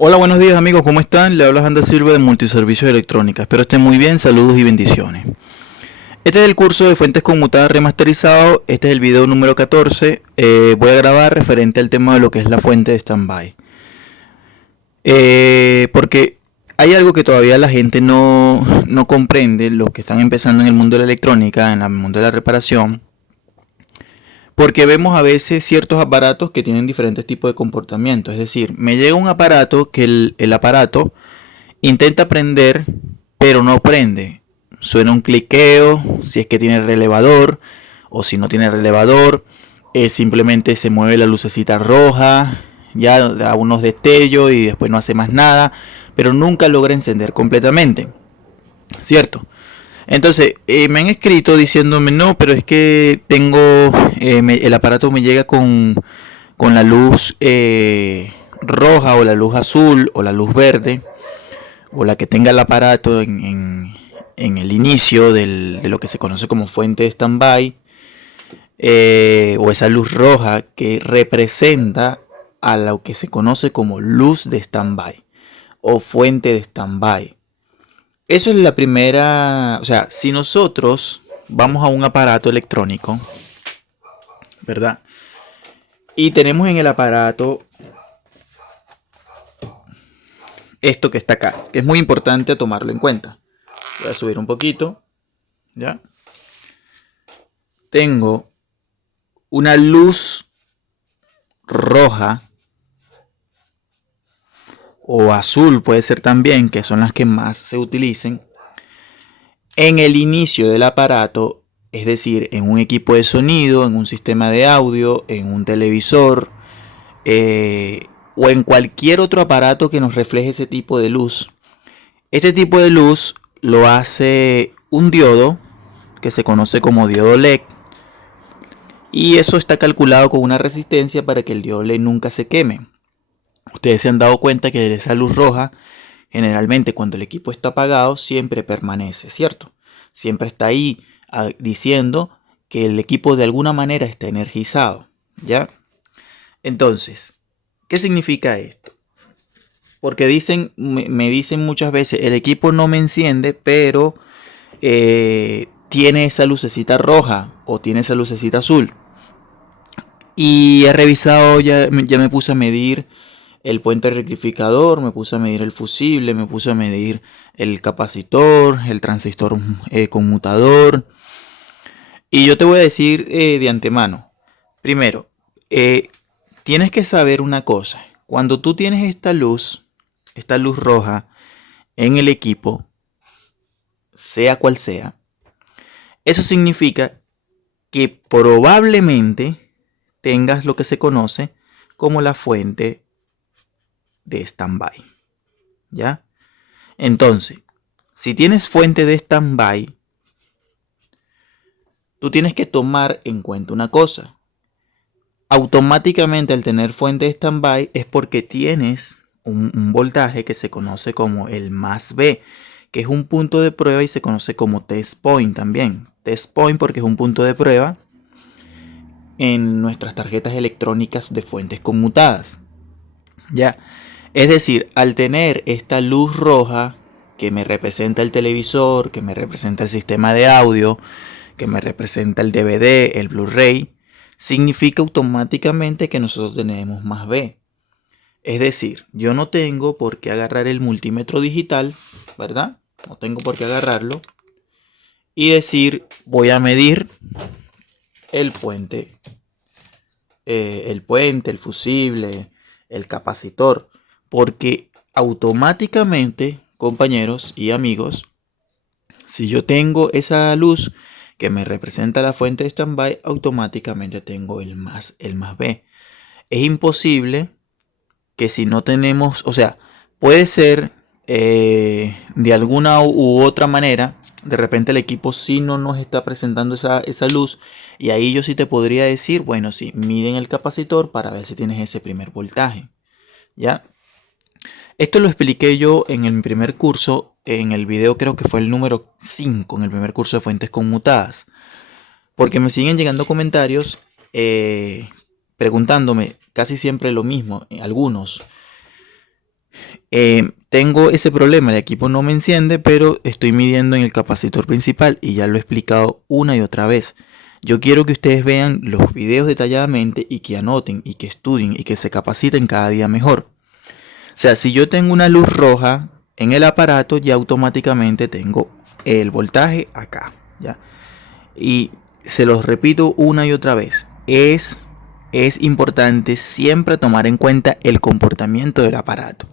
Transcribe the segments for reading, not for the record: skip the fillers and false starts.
Hola, buenos días amigos, ¿cómo están? Le habla Anda Silva de Multiservicios de Electrónica. Espero estén muy bien, saludos y bendiciones. Este es el curso de fuentes conmutadas remasterizado. Este es el video número 14. Voy a grabar referente al tema de lo que es la fuente de standby. Porque hay algo que todavía la gente no comprende, los que están empezando en el mundo de la electrónica, en el mundo de la reparación. Porque vemos a veces ciertos aparatos que tienen diferentes tipos de comportamiento. Es decir, me llega un aparato que el aparato intenta prender, pero no prende. Suena un cliqueo, si es que tiene relevador o si no tiene relevador. Simplemente se mueve la lucecita roja, ya da unos destellos y después no hace más nada, pero nunca logra encender completamente. ¿Cierto? Entonces, me han escrito diciéndome, no, pero es que tengo, el aparato me llega con la luz roja o la luz azul o la luz verde o la que tenga el aparato en el inicio de lo que se conoce como fuente de standby, o esa luz roja que representa a lo que se conoce como luz de standby o fuente de standby. Eso es la primera, o sea, si nosotros vamos a un aparato electrónico, ¿verdad? Y tenemos en el aparato esto que está acá, que es muy importante tomarlo en cuenta. Voy a subir un poquito, ¿ya? Tengo una luz roja o azul, puede ser también, que son las que más se utilicen, en el inicio del aparato, es decir, en un equipo de sonido, en un sistema de audio, en un televisor, o en cualquier otro aparato que nos refleje ese tipo de luz. Este tipo de luz lo hace un diodo que se conoce como diodo LED, y eso está calculado con una resistencia para que el diodo LED nunca se queme. Ustedes se han dado cuenta que esa luz roja, generalmente cuando el equipo está apagado, siempre permanece, ¿cierto? Siempre está ahí diciendo que el equipo de alguna manera está energizado, ¿ya? Entonces, ¿qué significa esto? Porque me dicen muchas veces, el equipo no me enciende, pero tiene esa lucecita roja o tiene esa lucecita azul. Y he revisado, ya me puse a medir el puente rectificador, me puse a medir el fusible, me puse a medir el capacitor, el transistor conmutador. Y yo te voy a decir de antemano, primero, tienes que saber una cosa. Cuando tú tienes esta luz roja en el equipo, sea cual sea, eso significa que probablemente tengas lo que se conoce como la fuente de standby, ¿ya? Entonces, si tienes fuente de standby, tú tienes que tomar en cuenta una cosa. Automáticamente al tener fuente de standby es porque tienes un voltaje que se conoce como el más B, que es un punto de prueba y se conoce como test point también. Test point porque es un punto de prueba en nuestras tarjetas electrónicas de fuentes conmutadas. ¿Ya? Es decir, al tener esta luz roja que me representa el televisor, que me representa el sistema de audio, que me representa el DVD, el Blu-ray, significa automáticamente que nosotros tenemos más B. Es decir, yo no tengo por qué agarrar el multímetro digital, ¿verdad? No tengo por qué agarrarlo y decir, voy a medir el puente, el fusible, el capacitor, porque automáticamente, compañeros y amigos, si yo tengo esa luz que me representa la fuente de standby, automáticamente tengo el más B. Es imposible que si no tenemos, o sea, puede ser de alguna u otra manera, de repente el equipo sí no nos está presentando esa luz, y ahí yo sí te podría decir, bueno, sí, miden el capacitor para ver si tienes ese primer voltaje, ¿ya? Esto lo expliqué yo en el primer curso, en el video creo que fue el número 5, en el primer curso de fuentes conmutadas. Porque me siguen llegando comentarios preguntándome casi siempre lo mismo, algunos. Tengo ese problema, el equipo no me enciende, pero estoy midiendo en el capacitor principal y ya lo he explicado una y otra vez. Yo quiero que ustedes vean los videos detalladamente y que anoten y que estudien y que se capaciten cada día mejor. O sea, si yo tengo una luz roja en el aparato, ya automáticamente tengo el voltaje acá, ¿ya? Y se los repito una y otra vez. Es importante siempre tomar en cuenta el comportamiento del aparato.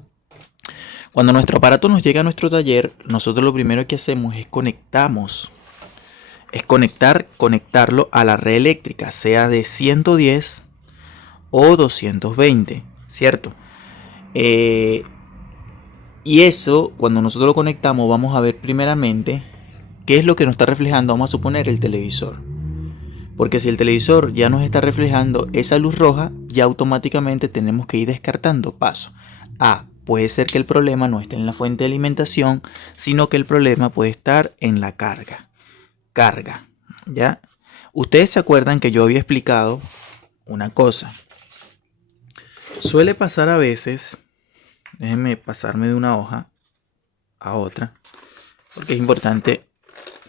Cuando nuestro aparato nos llega a nuestro taller, nosotros lo primero que hacemos es conectarlo a la red eléctrica, sea de 110 o 220, ¿cierto? Y eso, cuando nosotros lo conectamos, vamos a ver primeramente qué es lo que nos está reflejando, vamos a suponer, el televisor. Porque si el televisor ya nos está reflejando esa luz roja, ya automáticamente tenemos que ir descartando paso. Puede ser que el problema no esté en la fuente de alimentación, sino que el problema puede estar en la carga. ¿Ya? Ustedes se acuerdan que yo había explicado una cosa. Suele pasar a veces, déjenme pasarme de una hoja a otra, porque es importante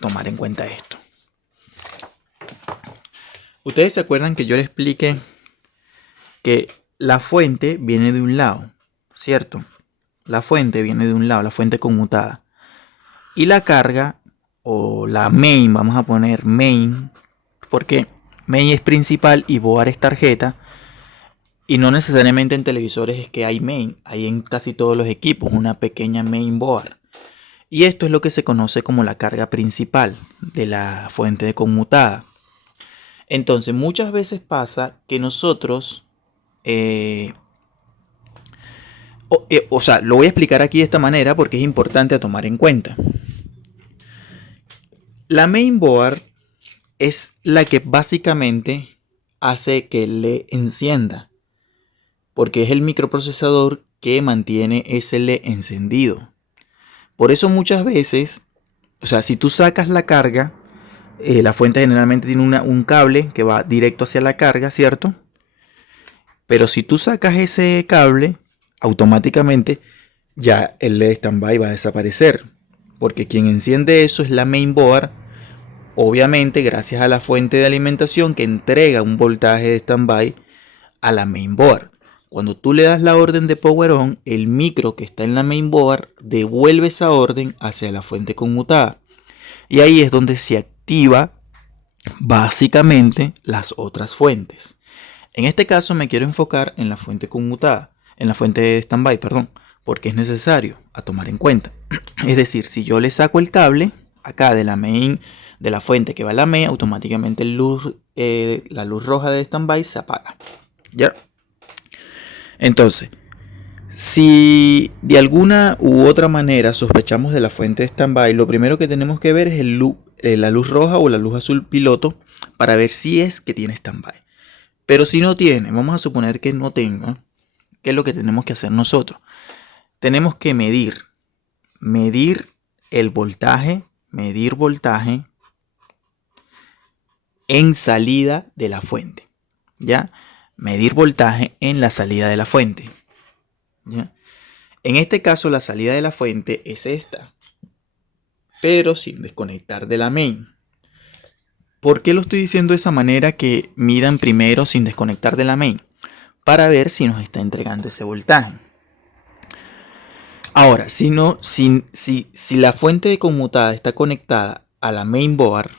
tomar en cuenta esto. Ustedes se acuerdan que yo les expliqué que la fuente viene de un lado, ¿cierto? La fuente viene de un lado, la fuente conmutada. Y la carga, o la main, vamos a poner main, porque main es principal y board es tarjeta. Y no necesariamente en televisores es que hay main, hay en casi todos los equipos una pequeña main board. Y esto es lo que se conoce como la carga principal de la fuente de conmutada. Entonces muchas veces pasa que nosotros, lo voy a explicar aquí de esta manera porque es importante a tomar en cuenta. La main board es la que básicamente hace que le encienda, porque es el microprocesador que mantiene ese LED encendido. Por eso muchas veces, si tú sacas la carga, la fuente generalmente tiene un cable que va directo hacia la carga, ¿cierto? Pero si tú sacas ese cable, automáticamente ya el LED standby va a desaparecer, porque quien enciende eso es la mainboard, obviamente gracias a la fuente de alimentación que entrega un voltaje de standby a la mainboard. Cuando tú le das la orden de power on, el micro que está en la mainboard devuelve esa orden hacia la fuente conmutada. Y ahí es donde se activa básicamente las otras fuentes. En este caso me quiero enfocar en la fuente conmutada, en la fuente de standby, porque es necesario a tomar en cuenta. Es decir, si yo le saco el cable acá de la main, de la fuente que va a la main, automáticamente la luz roja de standby se apaga. ¿Ya? Entonces, si de alguna u otra manera sospechamos de la fuente de standby, lo primero que tenemos que ver es la luz roja o la luz azul piloto para ver si es que tiene standby. Pero si no tiene, vamos a suponer que no tenga, ¿qué es lo que tenemos que hacer nosotros? Tenemos que medir el voltaje, medir voltaje en salida de la fuente, ¿ya? Medir voltaje en la salida de la fuente, ¿ya? En este caso la salida de la fuente es esta, pero sin desconectar de la main. ¿Por qué lo estoy diciendo de esa manera, que midan primero sin desconectar de la main? Para ver si nos está entregando ese voltaje. Ahora, si la fuente de conmutada está conectada a la mainboard,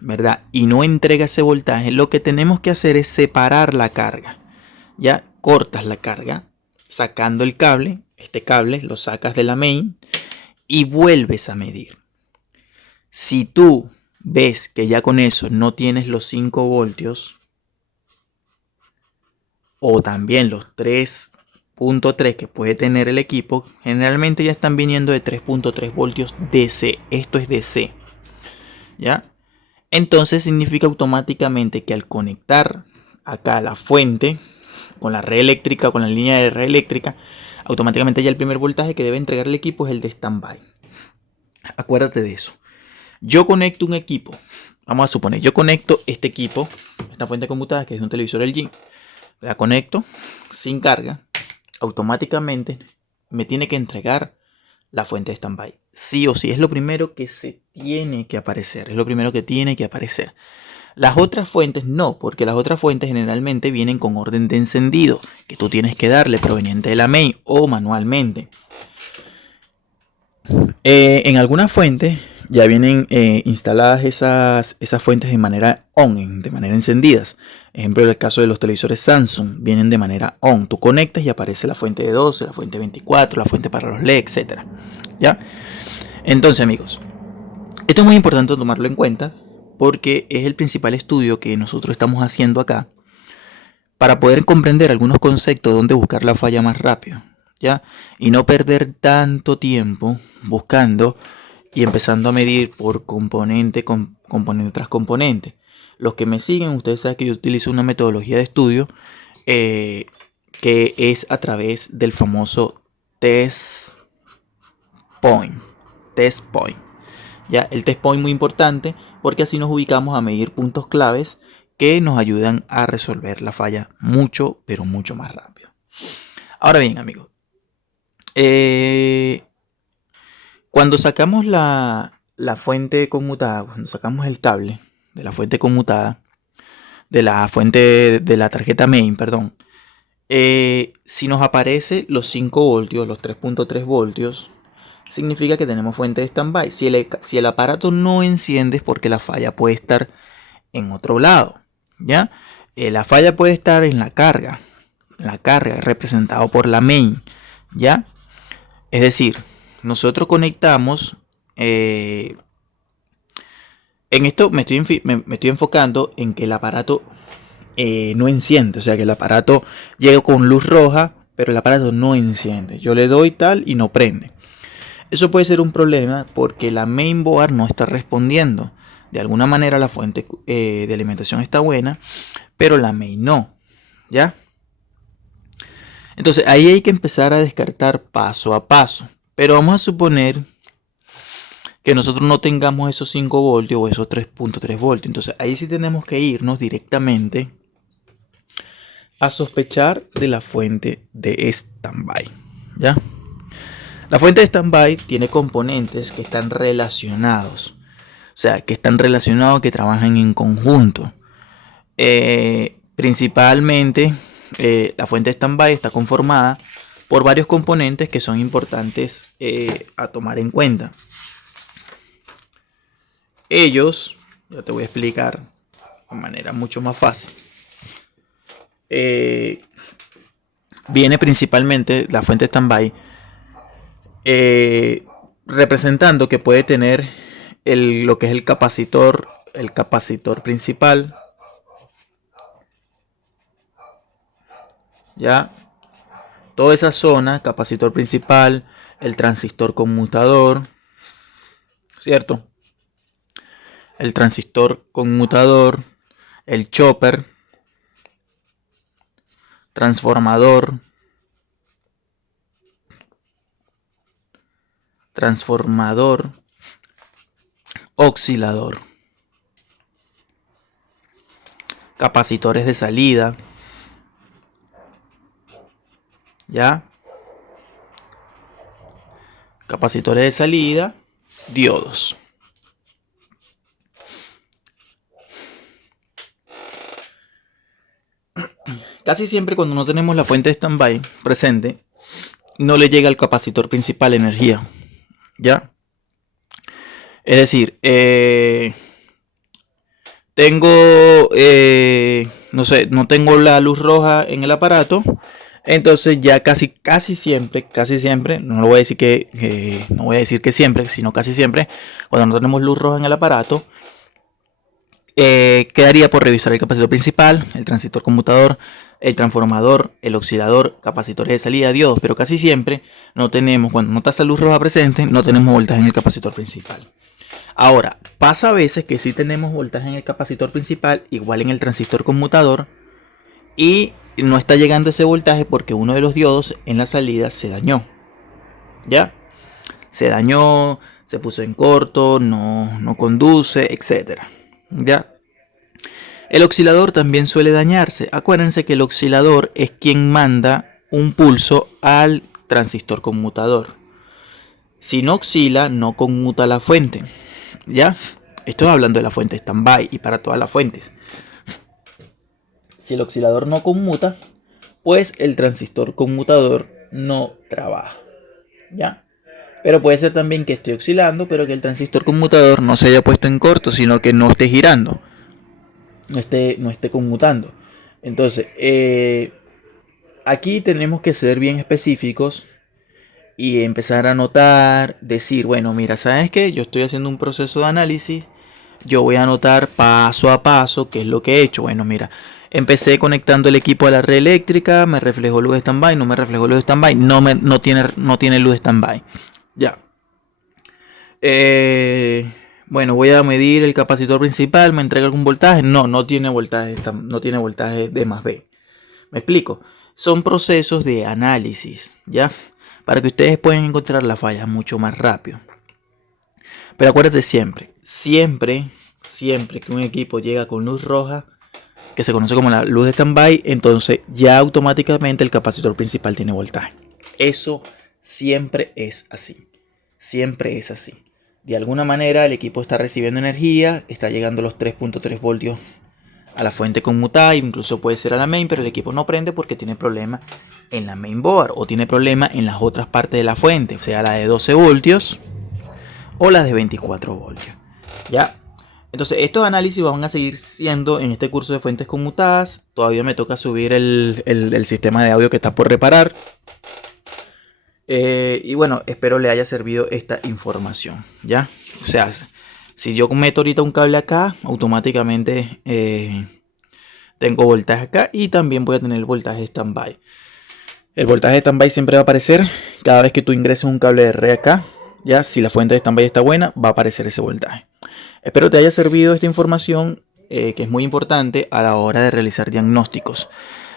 ¿verdad? Y no entrega ese voltaje, lo que tenemos que hacer es separar la carga. Ya cortas la carga sacando el cable, este cable lo sacas de la main y vuelves a medir. Si tú ves que ya con eso no tienes los 5 voltios o también los 3.3 que puede tener el equipo, generalmente ya están viniendo de 3.3 voltios DC. Esto es DC, ¿ya? Entonces significa automáticamente que al conectar acá la fuente con la red eléctrica, con la línea de red eléctrica, automáticamente ya el primer voltaje que debe entregar el equipo es el de standby. Acuérdate de eso. Yo conecto un equipo, vamos a suponer, yo conecto este equipo, esta fuente conmutada que es un televisor LG, la conecto sin carga, automáticamente me tiene que entregar la fuente de standby. Sí o sí, es lo primero que se tiene que aparecer, es lo primero que tiene que aparecer. Las otras fuentes no, porque las otras fuentes generalmente vienen con orden de encendido que tú tienes que darle proveniente de la main o manualmente. En algunas fuentes ya vienen instaladas esas fuentes de manera on, de manera encendidas. Ejemplo, en el caso de los televisores Samsung, vienen de manera on. Tú conectas y aparece la fuente de 12, la fuente de 24, la fuente para los LED, etc. ¿Ya? Entonces, amigos, esto es muy importante tomarlo en cuenta porque es el principal estudio que nosotros estamos haciendo acá para poder comprender algunos conceptos de dónde buscar la falla más rápido, ¿ya? Y no perder tanto tiempo buscando y empezando a medir por componente tras componente. Los que me siguen, ustedes saben que yo utilizo una metodología de estudio que es a través del famoso test point. ¿Ya? El test point muy importante porque así nos ubicamos a medir puntos claves que nos ayudan a resolver la falla mucho, pero mucho más rápido. Ahora bien, amigos, cuando sacamos la fuente conmutada, cuando sacamos el cable de la fuente conmutada, de la fuente de la tarjeta main, perdón, si nos aparece los 5 voltios, los 3.3 voltios, significa que tenemos fuente de standby. Si el aparato no enciende es porque la falla puede estar en otro lado, ¿ya? La falla puede estar en la carga representado por la main, ¿ya? Es decir, nosotros conectamos, en esto me estoy enfocando en que el aparato no enciende, o sea que el aparato llega con luz roja, pero el aparato no enciende. Yo le doy tal y no prende. Eso puede ser un problema porque la mainboard no está respondiendo. De alguna manera la fuente de alimentación está buena, pero la main no, ¿ya? Entonces ahí hay que empezar a descartar paso a paso. Pero vamos a suponer que nosotros no tengamos esos 5 voltios o esos 3.3 voltios. Entonces ahí sí tenemos que irnos directamente a sospechar de la fuente de standby, ¿ya? La fuente de standby tiene componentes que están relacionados. O sea, que están relacionados, que trabajan en conjunto. Principalmente, la fuente de standby está conformada por varios componentes que son importantes a tomar en cuenta. Ellos, ya te voy a explicar de manera mucho más fácil. Viene principalmente la fuente de standby representando que puede tener lo que es el capacitor principal, ya toda esa zona, capacitor principal, el transistor conmutador, ¿cierto? El transistor conmutador, el chopper, transformador, oscilador, capacitores de salida, ¿ya? Capacitores de salida, diodos. Casi siempre cuando no tenemos la fuente de standby presente, no le llega al capacitor principal energía, ¿ya? Es decir, no tengo la luz roja en el aparato, entonces ya casi siempre, no lo voy a decir no voy a decir que siempre, sino casi siempre, cuando no tenemos luz roja en el aparato, quedaría por revisar el capacitor principal, el transistor conmutador, el transformador, el oscilador, capacitores de salida, diodos, pero casi siempre no tenemos, cuando no está esa luz roja presente, no tenemos voltaje en el capacitor principal. Ahora, pasa a veces que sí tenemos voltaje en el capacitor principal, igual en el transistor conmutador, y no está llegando ese voltaje porque uno de los diodos en la salida se dañó, ¿ya? Se dañó, se puso en corto, no conduce, etcétera, ¿ya? El oscilador también suele dañarse. Acuérdense que el oscilador es quien manda un pulso al transistor conmutador. Si no oscila, no conmuta la fuente. ¿Ya? Estoy hablando de la fuente standby y para todas las fuentes. Si el oscilador no conmuta, pues el transistor conmutador no trabaja. ¿Ya? Pero puede ser también que esté oscilando, pero que el transistor conmutador no se haya puesto en corto, sino que no esté girando. No esté conmutando. Entonces, aquí tenemos que ser bien específicos y empezar a anotar, decir, bueno, mira, ¿sabes qué? Yo estoy haciendo un proceso de análisis. Yo voy a anotar paso a paso qué es lo que he hecho. Bueno, mira, empecé conectando el equipo a la red eléctrica, me reflejó luz standby, no me reflejó luz standby, no tiene luz standby. Ya. Bueno, voy a medir el capacitor principal, me entrega algún voltaje. No tiene voltaje, no tiene voltaje de más B. ¿Me explico? Son procesos de análisis, ¿ya? Para que ustedes puedan encontrar las fallas mucho más rápido. Pero acuérdate siempre que un equipo llega con luz roja, que se conoce como la luz de standby, entonces ya automáticamente el capacitor principal tiene voltaje. Eso siempre es así. Siempre es así. De alguna manera el equipo está recibiendo energía, está llegando los 3.3 voltios a la fuente conmutada, incluso puede ser a la main, pero el equipo no prende porque tiene problema en la mainboard o tiene problema en las otras partes de la fuente, o sea, la de 12 voltios o la de 24 voltios. ¿Ya? Entonces, estos análisis van a seguir siendo en este curso de fuentes conmutadas. Todavía me toca subir el sistema de audio que está por reparar. Y bueno, espero le haya servido esta información, ¿ya? O sea, si yo meto ahorita un cable acá, automáticamente tengo voltaje acá y también voy a tener el voltaje standby. El voltaje standby siempre va a aparecer cada vez que tú ingreses un cable de red acá, ¿ya? Si la fuente de standby está buena, va a aparecer ese voltaje. Espero te haya servido esta información que es muy importante a la hora de realizar diagnósticos.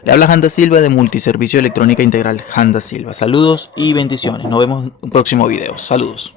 Le habla Handa Silva de Multiservicio Electrónica Integral Handa Silva. Saludos y bendiciones. Nos vemos en un próximo video. Saludos.